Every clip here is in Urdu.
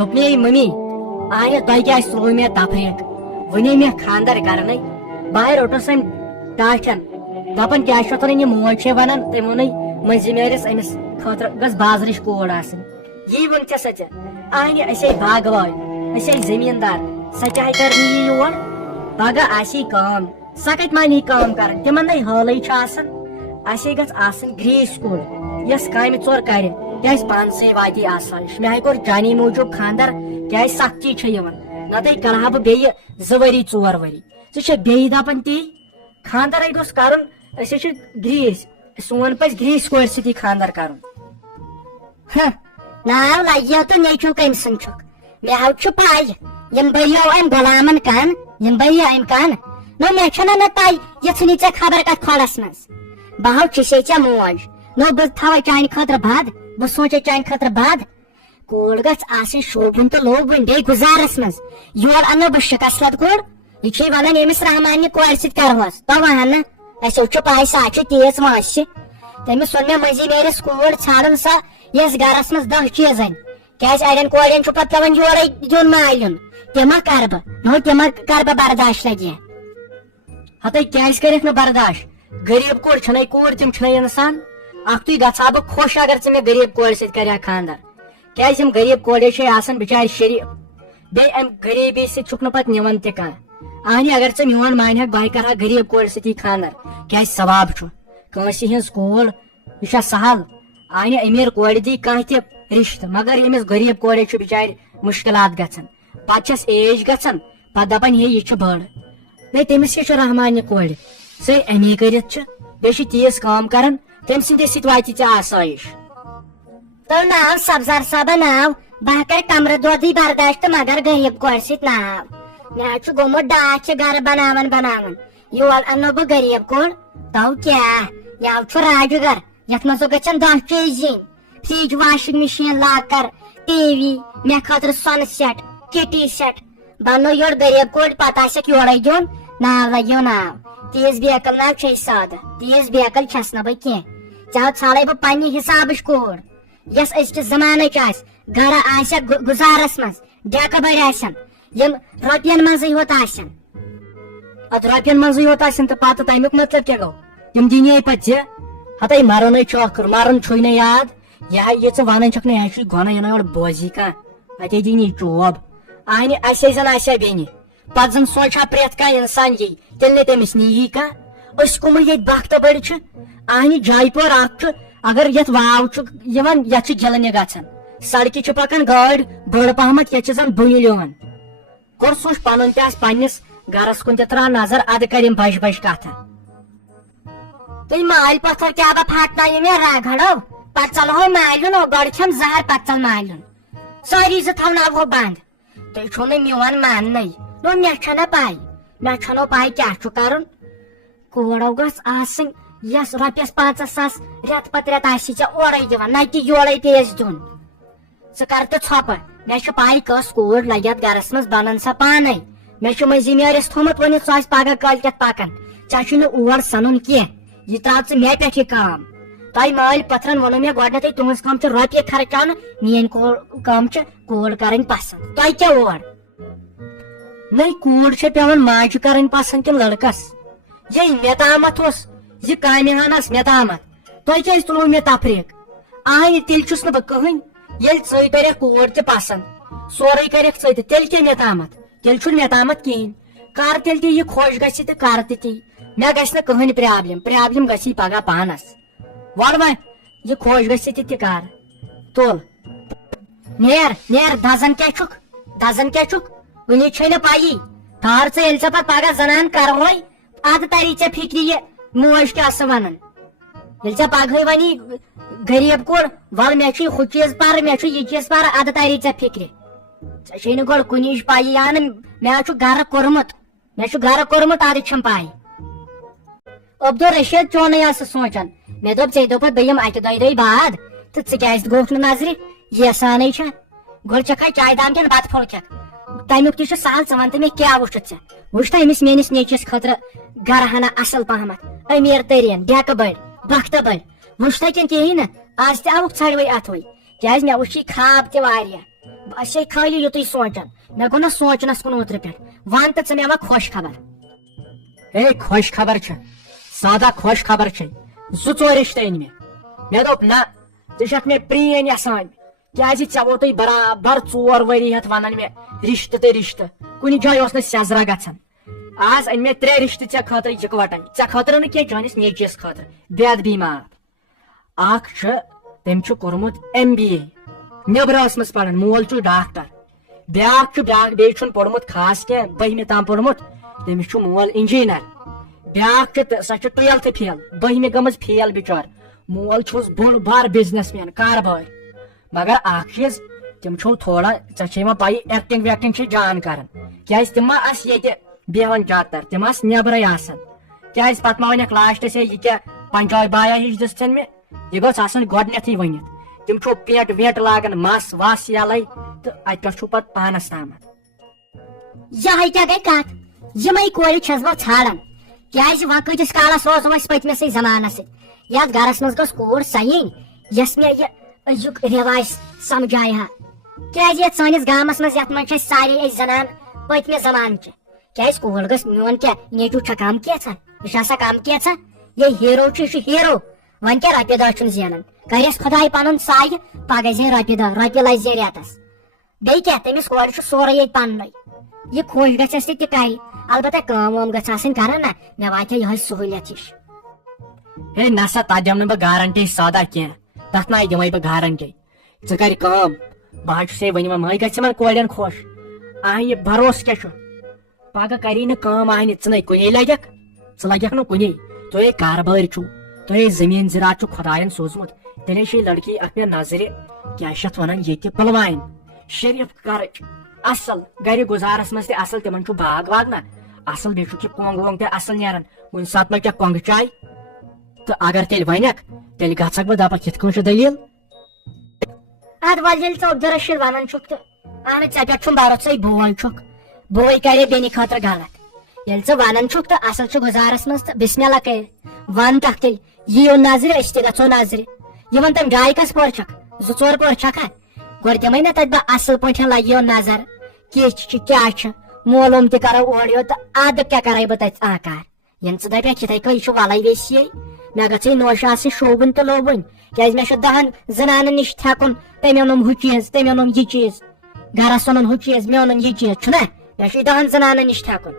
دوپنے ممی آیا تہ کیا ترو مے تفریق ونے مے خاندر کرنے بہر روٹس ام ٹاٹھن دپان کیا یہ موج ونان تم ون منزی میرس امس خاطر گھس بازرچ کوڑ آسن یہ ون ٹھے سچ آنہ اے باغ وال اے زمیندار سچائی کرنے یہ یور پگہ آسی کام سہ کت مانی کام کرن تمن نئی حالے آسان اسی گھس آسن گریس کُل یس کامہ ژور کرِ کیاز پانسٕے واتی آسائش مے کوٚر چانی موجوب خاندر کیاز سختی چھ یوان نتہٕ کرہا بہٕ بیٚیہِ 2 ؤری 4 ؤری ژٕ چھے بیٚیہِ دپان تی خاندر گوٚژھ کرُن أسۍ چھِ گریس سون پزِ گریس کورِ سۭتی خاندر کرُن ناو لگیو تو نیچو کم سن چھک مے ہاو چھ پاے یم بھیو ام غلامن کان یم بھیو ام کان نو مے چھنا نہ پاے یژھنی ژے خبر کتھ کھڑس مز بہو چھسے ژے موج نو بہٕ تھاوے چانہِ خٲطرٕ بد بہٕ سوچے چانہِ خٲطرٕ بد کوڑ گژھِ آسٕنۍ شوبوُن تہٕ لوبوُن بیٚیہِ گُزارس منٛز یور انو بہٕ شکست کوڑ یہ چھے ونان أمِس رحمانہِ کورِ سۭتۍ کرہوس تو ون نہٕ اسیو چھُ پاے سۄ چھِ تیز وٲنٛسہِ تٔمِس ووٚن مےٚ مٔنٛزی نیرِس کوڑ ژھانڈُن سۄ یس گرس منٛز 10 چیٖزن کیازِ اڑٮ۪ن کورٮ۪ن چھُ پتہٕ پیوان یورے دیُن مالِیُن تِما کرٕ بہٕ نو تِما کرٕ بہٕ برداشت کینٛہہ ہتے کیازِ کٔرِکھ نہٕ برداشت غریب کور چھنے کوڑ تِم چھنے انسان اکھتُے گژھا بہٕ خۄش اگر ژٕ مےٚ غریب کورِ سۭتۍ کرِہا خاندر کیازِ یِم غریب کورے چھے آسان بچارِ شریف بیٚیہِ امہِ غریبی سۭتۍ چھُکھ نہٕ پتہٕ نِوان تہِ کانٛہہ اہنہِ اگر ژٕ میون مانہَکھ بہٕ کرہا غریب کورِ سۭتی خاندر کیازِ ثواب چھُ کٲنٛسہِ ہٕنٛز کوڑ یہِ چھا سہل آنہِ أمیٖر کورِ دی کانٛہہ تہِ رشتہٕ مگر ییٚمِس غریب کورے چھُ بچارِ مُشکلات گژھان پتہٕ چھس ایج گژھان پتہٕ دپان ہے یہِ چھُ بٔڑ بیٚیہِ تٔمِس کیاہ چھُ رحمانہِ کورِ سُہ امی کٔرِتھ چھُ بیٚیہِ چھُ تیٖژ کٲم کران تٔمۍ سٕنٛدے سۭتۍ واتہِ ژےٚ آسٲیِش تو ناو سبزار صٲبہ ناو بہٕ کرٕ کمرٕ دودٕے برداشت مگر غریب کورِ سۭتۍ ناو مےٚ حظ چھُ گوٚمُت ڈاچہِ گرٕ بناوان یور انو بہٕ غریب کوڑ تو کیاہ یو چھُ راجہِ گر یتھ منٛز گژھن 10 چیٖز یِنۍ فرج واشنگ مشین لاکر ٹی وی مے خاطرٕ سۄنہٕ سیٹ کِٹی سیٹ بنو یور غریب کوڑ پتہٕ آسٮ۪کھ یورے دیُن ناو لگیو ناو تیٖژ بیکل ناو چھے سادٕ تیٖژ بیکل چھس نہٕ بہٕ کینٛہہ ژےٚ ژھانڈے بہٕ پننہِ حسابٕچ کوڑ یس أزکِس زمانٕچ آسہِ گرٕ آسٮ۪کھ گُزارس منٛز ڈیکہٕ بٔڑۍ آسن یم رۄپین منٛزٕے یوت آسن اتھ رۄپین منٛزٕے یوت آسن تہٕ پتہٕ تمیُک مطلب کیاہ گوٚو تِم دِنے پتہٕ ژےٚ ہتے مرُنے چھُ اکھ مرُن چھُے نہٕ یاد یہ ژٕ ونان چھکھ نہٕ یہ چھُ گۄنہ یہِ نہ یورٕ بوزی کانٛہہ اتے دِنی چوب آنہِ اسے زن آسیا بیٚنہِ پتہٕ زن سونچہا پرٛٮ۪تھ کانٛہہ انسان یی تیٚلہِ نہٕ تٔمِس نیی کانٛہہ أسۍ کُمٕے ییٚتہِ بختہٕ بٔڑۍ چھِ آنہِ جایہِ پور اکھ چھُ اگر یتھ واو چھُ یِوان یتھ چھِ گِلنہِ گژھان سڑکہِ چھِ پکان گٲڑۍ بٔڑ پہمتھ یتھ چھِ زن بُنہِ لِوان کوٚر سوٗنچ پنُن تہِ آسہِ پننِس گرس کُن تہِ ترٛاو نظر ادٕ کرِ یِم بجہِ بجہِ کتھٕ تُہۍ مالۍ پتھر کیاہ بہٕ پھاٹنٲیِو مےٚ رگڑو پتہٕ ژلہو مالِیُن گۄڈٕ کھٮ۪م زہر پتہٕ ژل مالِیُن سٲری زٕ تھاوناوہو بنٛد تُہۍ چھُو نہٕ میون ماننٕے نو مےٚ چھنہ پاے مےٚ چھنو پاے کیاہ چھُ کرُن کوڑو گژھ آسٕنۍ یس رۄپیس 5,000 رٮ۪تہٕ پتہٕ رٮ۪تہٕ آسی ژےٚ اورے دِوان نہ کہِ یورے پیٚیس دیُن ژٕ کر تہٕ ژھۄپہٕ مےٚ چھِ پاے کۄس کوڑ لگہِ اتھ گرس منٛز بنن سۄ پانے مےٚ چھُ مٔنٛزی میٲرِس تھوٚمُت ؤنِتھ سُہ آسہِ پگہہ کٲلۍ کٮ۪تھ پکان ژےٚ چھُے نہٕ اور سنُن کینٛہہ یہ تراو ژٕ مےٚ پٮ۪ٹھ یہِ کٲم تۄہہِ مٲلۍ پتھرن ووٚنوٕ مےٚ گۄڈنیتھٕے تُہنٛز کٲم چھِ رۄپیہِ خرچاونہٕ میٲنۍ کٲم چھِ کوڑ کرٕنۍ پسنٛد تۄہہِ کیٛاہ اور نٔے کوٗر چھےٚ پیوان ماجہِ کرٕنۍ پسنٛد کِنہٕ لڑکس یے مےٚ تامتھ اوس یہِ کامہِ ہن آس مےٚ تامتھ تۄہہِ کیازِ تُلوٕ مےٚ تفریٖق آنہِ تیٚلہِ چھُس نہٕ بہٕ کٕہٕنۍ ییٚلہِ ژٕے کرکھ کوڑ تہِ پسنٛد سورُے کرکھ ژٕے تہِ تیٚلہِ کیٛاہ مےٚ تامتھ تیٚلہِ چھُنہٕ مےٚ تامتھ کِہینۍ کر تیٚلہِ تہِ یہِ خۄش گژھِ تہٕ کر تہِ تی مےٚ گژھِ نہٕ کٕہٕنۍ پرابلم گژھی پگہہ پانس وۄڑ وۄنۍ یہِ خۄش گژھِ تہِ کر تُل نیر دزن کیٛاہ چھُکھ وُنہِ چھے نہٕ پایی ٹھہر ژٕ ییٚلہِ ژےٚ پتہٕ پگہہ زنان کرہوے ادٕ تری ژےٚ فکرِ یہِ موج کیٛاہ ٲسہٕ ونان ییٚلہِ ژےٚ پگہٕے وَنی غریب کوٚر ول مےٚ چھُ ہُہ چیٖز پرٕ مےٚ چھُ یہِ چیٖز پرٕ ادٕ تری ژےٚ فکرِ ژےٚ چھے نہٕ گۄڈٕ کُنِچ پایی انہٕ مےٚ حظ چھُ گرٕ کوٚرمُت ادٕ چھُم پاے عبدالرشید چونٕے ٲسہٕ سونچان مےٚ دوٚپ ژےٚ دوٚپتھ بہٕ یِمہٕ 1-2 دۄہہِ بعد تہٕ ژٕ کیازِ گوٚکھ نہٕ نظرِ یہِ سانٕے چھےٚ گۄڈٕ چھکھا چاے دام کِنہٕ بتہٕ پھوٚل کھٮ۪کھ تمیُک تہِ چھُ سہل ژٕ ون تہٕ مےٚ کیٛاہ وٕچھُتھ ژےٚ وٕچھتھا أمِس میٲنِس نیچوِس خٲطرٕ گرٕ ہنا اصل پہمتھ أمیٖر تٔریٖن ڈیکہٕ بٔڑۍ بختہٕ بٔڑۍ وٕچھتھا کِنہٕ کِہیٖنۍ نہٕ آز تہِ آوُکھ ژھڑوٕے اتھوٕے کیازِ مےٚ وٕچھ یہِ خاب تہِ واریاہ بس خالی یُتُے سونچان مےٚ گوٚو نا سونچنس کُن اوترٕ پٮ۪ٹھ وَن تہٕ ژٕ مےٚ وَن خۄش خبر ہے خوش خبر چھ سادہ خوش خبر چھ زٕ ژور رشتہٕ أنۍ مےٚ دوٚپ نہ ژٕ چھکھ مےٚ پرٛٲنۍ یژھان کیازِ ژےٚ ووتُے برابر 4 ؤری ہٮ۪تھ ونان مےٚ رشتہٕ تہٕ رشتہٕ کُنہِ جایہِ اوس نہٕ سیزرا گژھان آز أنۍ مےٚ 3 رشتہٕ ژےٚ خٲطرٕ یِکوٹے ژےٚ خٲطرٕ نہٕ کینٛہہ چٲنِس نیٚچوِس خٲطرٕ بےٚ ماپ اکھ چھُ تٔمۍ چھُ کوٚرمُت MBA نیبرٕ ٲسمٕژ پران مول چھُ ڈاکٹر بیٛاکھ چھُ بیٚیہِ چھُنہٕ پوٚرمُت خاص کینٛہہ 12مہِ تام پوٚرمُت تٔمِس چھُ مول انجیٖنر بیٛاکھ چھُ سۄ چھِ 12th فیل 12مہِ گٔمٕژ فیل بِچور مول چھُس بوٚڑ بار بِزنس مین کاربار مگر اکھ چیٖز تِم چھُو تھوڑا ژےٚ چھے یِوان پایی ایکٹنگ ویکٹنگ چھِ جان کران کیازِ تِم ما آسہٕ ییٚتہِ بیٚہوان زیادٕ تر تِم آسہٕ نیبرٕے آسان کیازِ پتہٕ ما ونکھ لاسٹس ہے یہِ کیٛاہ پنجاب بایا ہِش دِژتھن مےٚ یہِ گٔژھ آسٕنۍ گۄڈٕنیتھٕے ؤنِتھ تِم چھُو پیٹ ویٹ لاگان مس وس یلے تہٕ اتہِ پٮ۪ٹھ چھُو پتہٕ پانس تامتھ یہے کیٛاہ گٔے کتھ یِمے کورِ چھس بہٕ ژھانڈان کیازِ وۄنۍ کۭتِس کالس روزو أسۍ پٔتمِسٕے زمانس سۭتۍ یتھ گرس منٛز گٔژھ کوٗر سۄ یِنۍ یۄس مےٚ یہِ أزیُک رٮ۪واج سمجھایہِ ہا کیازِ یتھ سٲنِس گامس منٛز یتھ منٛز چھِ أسۍ سارے أسۍ زنان پٔتمہِ زمانچہِ کیازِ کوٗر گٔژھ میون کیٛاہ نیچوٗ چھا کم کینٛژھا یہِ چھِ آسان کم کینٛژھا یہِ ہیٖرو چھُ یہِ چھُ ہیٖرو وۄنۍ کیٛاہ رۄپیہِ دہ چھُنہٕ زینان کرٮ۪س خۄداے پنُن سایہِ پگہہ زینہِ رۄپیہِ دہ رۄپیہِ لچھ زینہِ رٮ۪تس بیٚیہِ کیٛاہ تٔمِس کورِ چھُ سورُے ییٚتہِ پننُے یہِ خۄش گژھٮ۪س تہِ کرِ البتہ کٲم وٲم گژھِ آسٕنۍ کران نا مےٚ واتہِ یِہوے سہوٗلیت ہِش ہے نسا تتھ دِمہٕ نہٕ بہٕ گارنٹی سادہ کینٛہہ تتھ ناے دِمے بہٕ گارنٹی ژٕ کر کٲم بہٕ حظ چھُسے ؤنِوان مے گژھِ یِمن کورٮ۪ن خۄش آہنہِ بروسہٕ کیٛاہ چھُ پگہہ کری نہٕ کٲم آہنہِ ژٕ نَے کُنے لگکھ ژٕ لگکھ نہٕ کُنے تُہۍ کاربٲرۍ چھُو تُہۍ زٔمیٖن زِراعت چھُ خۄداین سوٗزمُت تیٚلے چھِ لڑکی اتھ مےٚ نظرِ کیٛاہ چھِ اتھ ونان ییٚتہِ پُلوامہِ شریف گرٕچ اصل گرِ گُزارس منٛز تہِ اصل تِمن چھُ باغ واغ نا اصل بیٚیہِ چھُکھ یہِ کۄنٛگ وۄنٛگ تہِ اصل نیران کُنہِ ساتہٕ ما کیٛاہ کۄنٛگہٕ چاے تہٕ اگر تیٚلہِ ونکھ تیٚلہِ گژھکھ بہٕ دپکھ یِتھ کٔنۍ چھِ دٔلیٖل ادٕ وۄنۍ ییٚلہِ ژٕ عبدالرشیٖد ونان چھُکھ تہٕ اہن ژےٚ پٮ۪ٹھ چھُم بروسے بوے چھُکھ بوے کرے بیٚنہِ خٲطرٕ غلط ییٚلہِ ژٕ ونان چھُکھ تہٕ اصل چھُ گُزارس منٛز تہٕ بسم اللہ کٔرِتھ ون تکھ تیٚلہِ یِیو نظرِ أسۍ تہِ گژھو نظرِ یِمن تِم جایہِ کس پٲٹھۍ چھکھ 2-4 پٲٹھۍ چھکھا گۄڈٕ دِمے نا تتہِ بہٕ اصل پٲٹھۍ لگیو نظر کِژھ چھِ کیٛاہ چھِ مولوم تہِ کرو اورٕ یور تہٕ ادٕ کیٛاہ کرے بہٕ تتہِ آکار ییٚلہِ ژٕ دپکھ یِتھے کٔنۍ یہِ چھُ ولے ویسیے مےٚ گژھے نوشہِ آسٕنۍ شوبٕنۍ تہٕ لوبٕنۍ کیازِ مےٚ چھُ 10 زنانن نِش تھکُن تٔمۍ اوٚنُم ہُہ چیٖز تٔمۍ اوٚنُم یہِ چیٖز گرس اوٚنُن ہُہ چیٖز مےٚ اوٚنُن یہِ چیٖز چھُنا مےٚ چھُ 10 زنانن نِش تھکُن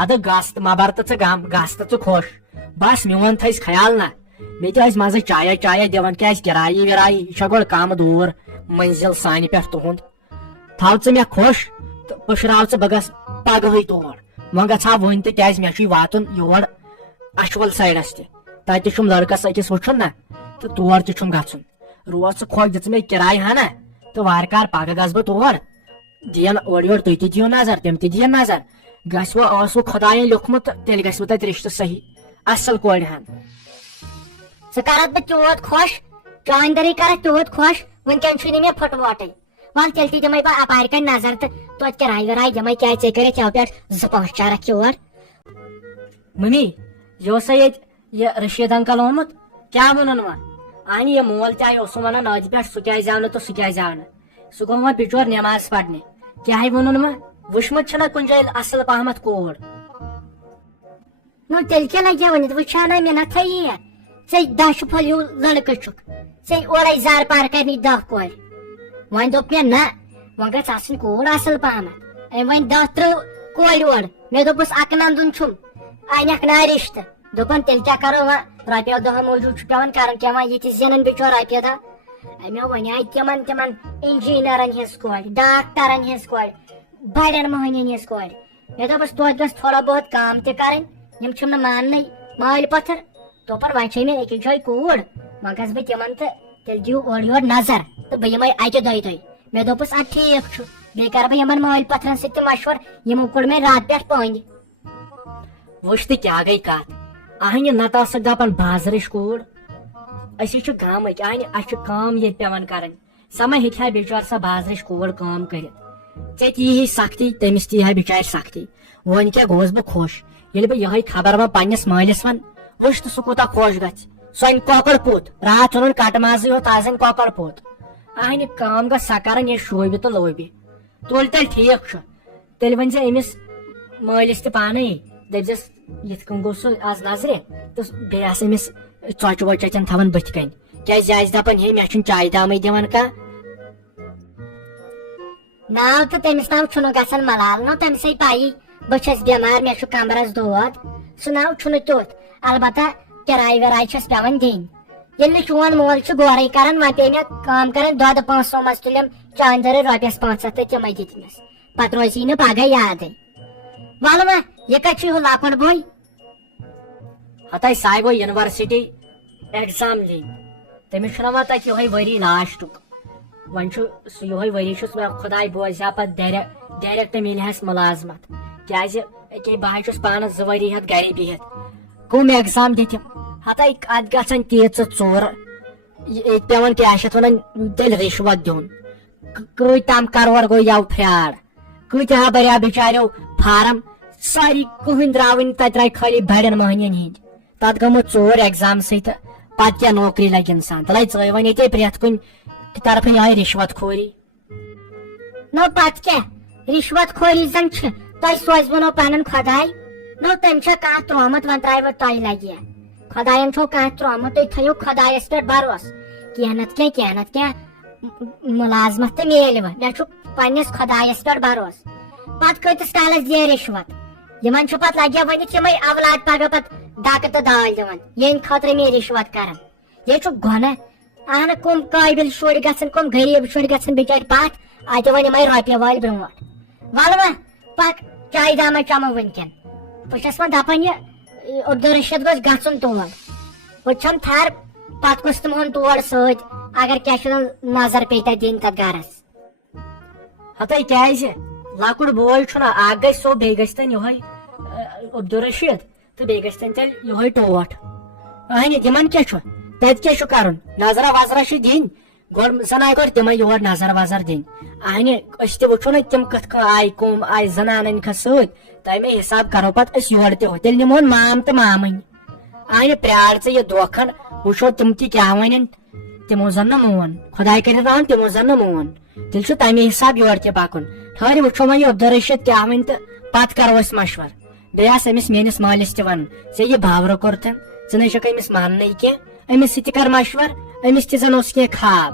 ادٕ گژھ تہٕ مبر تہٕ ژٕ غم گژھ تہٕ ژٕ خۄش بس میون تھٲیس خیال نا مےٚ تہِ ٲسۍ منٛزٕ چایا چایا دِوان کیازِ کِرایی وِرایی یہِ چھےٚ گۄڈٕ کم دوٗر منزِل سانہِ پٮ۪ٹھ تُہُنٛد تھاو ژٕ مےٚ خۄش تہٕ پٔشراو ژٕ بہٕ گژھٕ پگہٕے تور وۄنۍ گژھٕ ہا وُنۍ تہِ کیازِ مےٚ چھُے واتُن یور اچھول سایڈس تہِ تتہِ چھُم لڑکس أکِس وٕچھُن نا تہٕ تور تہِ چھُم گژھُن روز ژٕ خۄش دِژ مےٚ کِراے ہنا تہٕ وارٕ کار پگہہ گژھٕ بہٕ تور دِین اورٕ یورٕ تُہۍ تہِ دِیِو نظر تِم تہِ دِیَن نظر گژھِ وۄنۍ ٲس وۄنۍ خۄداین لیوٗکھمُت تہٕ تیٚلہِ گژھِ وۄنۍ تتہِ رشتہٕ صحیح اصل کورِ ہن ژٕ کرکھ بہٕ تیوٗت خۄش چٲنۍ دٔری کرکھ تیوٗت خۄش وٕنکیٚن چھُے نہٕ مےٚ پھٕٹووٹٕے وَل تیٚلہِ تہِ دِمے بہٕ اپارِ کَنۍ نظر تہٕ توتہِ کِراے وِراے دِمے کیازِ ژےٚ کٔرِتھ یَوٕ پٮ۪ٹھ 2-5 چرکھ یور ممی یہِ اوسا ییٚتہِ یہِ رشیٖد انکل اوٚنمُت کیٛاہ ووٚنُن وۄنۍ اہنہِ یہِ مول تہِ آیہِ اوسُم ونان نٲدِ پٮ۪ٹھ سُہ کیازِ آو نہٕ تہٕ سُہ کیازِ آو نہٕ سُہ گوٚو وۄنۍ بِچور نٮ۪ماز پرنہِ کیٛاہ ووٚنُن وۄنۍ وٕچھمُت چھُنہ کُنہِ جایہِ اصل پہمتھ کوٗر نو تیٚلہِ کیٛاہ لگہِ ؤنِتھ وٕچھانا مےٚ نہ تھٲیی یا ژےٚ 10 پھٔلۍ ہیوٗ لڑکہٕ چھُکھ ژےٚ اورے زار پار کرنہِ 10 کورِ وۄنۍ دوٚپ مےٚ نہ وۄنۍ گژھِ آسٕنۍ کوٗر اصل پہمتھ أمۍ وۄنۍ 10-13 کورِ اورٕ مےٚ دوٚپُس اکنندُن چھُم انکھ نا رشتہٕ دوٚپُن تیٚلہِ کیٛاہ کرو وۄنۍ رۄپیو دہ موٗجوٗب چھُ پیٚوان کرُن کیٛاہ وۄنۍ یہِ تہِ زینان بِچور رۄپیہِ دہ أمۍ وۄنۍ آیہِ تِمن انجیٖنرن ہِنٛز کورِ ڈاکٹرن ہِنٛز کورِ بڑٮ۪ن مٔہنِین ہِنٛز کورِ مےٚ دوٚپُس توتہِ گژھِ تھوڑا بہت کٲم تہِ کرٕنۍ یِم چھِم نہٕ ماننٕے مٲلۍ پتھر دوٚپُن وۄنۍ چھے مےٚ أکِس جایہِ کوٗر وۄنۍ گژھٕ بہٕ تِمن تہٕ تیٚلہِ دِیِو اورٕ یورٕ نظر تہٕ بہٕ یِمے اکہِ دۄیہِ دۄہہِ مےٚ دوٚپُس ادٕ ٹھیٖک چھُ بیٚیہِ کرٕ بہٕ یِمن مٲلۍ پتھرن سۭتۍ تہِ مشور یِمو کوٚڑ مےٚ راتہٕ پٮ۪ٹھ پٔنٛدۍ وٕچھ تہٕ کیٛاہ گٔے کتھ اہنہِ نتہٕ ٲسکھ دپان بازرٕچ کوٗر أسی چھِ گامٕکۍ اہنہِ اسہِ چھِ کٲم ییٚتہِ پیٚوان کرٕنۍ سۄ ما ہیٚکہِ ہا بِچور سۄ بازرٕچ کوٗر کٲم کٔرِتھ ژےٚ تہِ یی سختی تٔمِس تہِ یی ہا بِچارِ سختی وۄنۍ کیٛاہ گوٚوُس بہٕ خۄش ییٚلہِ بہٕ یِہے خبر وۄنۍ پننِس مٲلِس ون وٕچھ تہٕ سُہ کوٗتاہ خۄش گژھِ سۄ أنۍ کۄکر پوٚت راتھ اوٚنُن کٹہٕ مازٕے یوت آز أنۍ کۄکر پوٚت آہنہِ کٲم گژھ سۄ کران یہِ شوٗبہِ تہٕ لوٗبہِ تُل تیٚلہِ ٹھیٖک چھُ تیٚلہِ ؤنۍ زِ أمِس مٲلِس تہِ پانے دٔپزٮ۪س یِتھ کٔنۍ گوٚو سُہ آز نظرِ تہٕ بیٚیہِ آسہِ أمِس ژۄچہِ وۄچہِ اَتٮ۪ن تھاوان بٕتھِ کَنۍ کیازِ یہِ آسہِ دپان ہے مےٚ چھُنہٕ چایہِ دامٕے دِوان کانٛہہ ناو تہٕ تٔمِس ناو چھُنہٕ گژھان ملالنو تٔمسٕے پایی بہٕ چھس بٮ۪مار مےٚ چھُ کمبرس دود سُہ ناو چھُنہٕ تیُتھ البتہ کِراے وِراے چھس پیوان دِنۍ ییٚلہِ نہٕ چون مول چھُ گورے کران وۄنۍ پیٚیہِ مےٚ کٲم کرٕنۍ دۄدٕ 500 منٛز تُلِم چاندرٕ رۄپیس 500 تہٕ تِمے دِتمس پتہٕ روزی نہٕ پگہہ یادٕے وَلہٕ وۄنۍ یہِ کتہِ چھُ ہُہ لۄکُٹ بوے ہتاے ساے گوٚو یونیورسٹی ایگزام دِنۍ تٔمِس چھُنہ وۄنۍ تتہِ یِہوے ؤری لاسٹُک وۄنۍ چھُ سُہ یِہوے ؤری چھُس مےٚ خۄداے بوزِ ہا پتہٕ ڈایریکٹ مِلہِ ہس مُلازمت کیازِ أکے بہٕ چھُس پانس 2 ؤری ہٮ۪تھ گرِ بِہِتھ کٕم ایگزام دِتِم ہتاے اتھ گژھان تیٖژٕ ژوٗرٕ ییٚتہِ پیوان کیاہ چھِ اتھ ونان تیٚلہِ رِشوت دیُن کۭتۍ تام کرور گوٚو یو فراڈ کۭتیاہ بریو بِچاریو فارم ساری کٕہٕنۍ درٛاوٕنۍ تتہِ درٛاے خٲلی بڑٮ۪ن مٔہنین ہِنٛدۍ تتھ گٔمٕژ ژوٗر ایگزامسٕے تہٕ پتہٕ کیاہ نوکری لگہِ انسان تلے ژٕے وۄنۍ ییٚتے پرٮ۪تھ کُنہِ طرفہٕ یِہے رِشوت خوری نو پتہٕ کیاہ رِشوت خوری زن چھِ تۄہہِ سوزوٕ نو پنُن خۄداے نو تٔمۍ چھا کانٛہہ ترومُت وۄنۍ ترٛاوٕ تۄہہِ لگہِ خۄداین چھو کانٛہہ ترومُت تُہۍ تھٲیِو خۄدایس پٮ۪ٹھ بروسہٕ کینٛہہ نتہٕ کینٛہہ مُلازمت تہِ میلہِ وۄنۍ مےٚ چھُ پننِس خۄدایس پٮ۪ٹھ بروسہٕ پتہٕ کۭتِس کالس دِیہِ رِشوت یِمن چھُ پتہٕ لگہِ ؤنِتھ یِمے اولاد پگہہ پتہٕ ڈکہٕ تہٕ دال دِوان ییٚمہِ خٲطرٕ مےٚ رِشوت کران یہِ چھُ گۄناہ اہنہٕ کٕم قٲبِل شُرۍ گژھن کٕم غریٖب شُرۍ گژھن بِچٲرۍ پتھ اتہِ وۄنۍ یِمے رۄپیہِ وٲلۍ برونٛٹھ وَلہٕ وۄنۍ پکھ چایہِ داما چمو وٕنکٮ۪ن بہٕ چھس وۄنۍ دپان یہِ عبدالرشید گوٚژھ گژھُن تور بہٕ چھم تھر پتہٕ کُس تِمن تور سۭتۍ اگر کیاہ چھُ نظر پیٚیہِ تتہِ دِنۍ تتھ گرس ہتاے کیازِ لۄکُٹ بوے چھُنہ اکھ گژھِ سُہ بیٚیہِ گژھِ تن یِہوے عبدالرشید تہٕ بیٚیہِ گژھِ تن تیٚلہِ یِہوے ٹوٹھ اہنہِ تِمن کیاہ چھُ تتہِ کیاہ چھُ کرُن نظرا وظرا چھِ دِنۍ گۄڈٕ زن آیہِ گۄڈٕ تِمے یور نظر وظر دِنۍ اہنہِ أسۍ تہِ وٕچھو نہ تِم کِتھ کٔنۍ آیہِ کٕم آیہِ زنان أنکھس سۭتۍ تمے حساب کرو پتہٕ أسۍ یورٕ تہِ ہُہ تیٚلہِ نِمون مام تہٕ مامٕنۍ اہنہِ پرٛار ژٕ یہِ دۄہ کھنٛڈ وٕچھو تِم تہِ کیاہ ونن تِمو زن نہٕ مون خۄداے کٔرِتھ رحم تِمو زن نہٕ مون تیٚلہِ چھُ تمے حساب یورٕ تہِ پکُن ٹھہر وٕچھو وۄنۍ یہِ عبدالرشید کیاہ ونہِ تہٕ پتہٕ کرو أسۍ مشور بیٚیہِ آسہِ أمِس میٲنِس مٲلِس تہِ ونُن ژےٚ یہِ باورٕ کوٚرتھن ژٕ نَے چھکھ أمِس ماننٕے کینٛہہ أمِس سۭتۍ تہِ کر مشور أمِس تہِ زن اوس کینٛہہ خاب